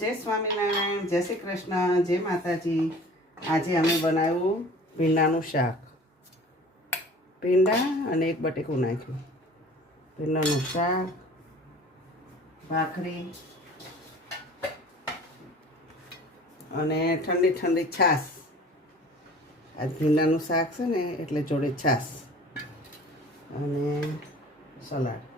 જય સ્વામિનારાયણ, જય શ્રી કૃષ્ણ, જય માતાજી. આજે અમે બનાવ્યું ભીંડાનું શાક. ભીંડા અને એક બટેકું નાખ્યું. ભીંડાનું શાક, ભાખરી અને ઠંડી ઠંડી છાશ. આજ ભીંડાનું શાક છે ને એટલે જોડે છાશ અને સલાડ.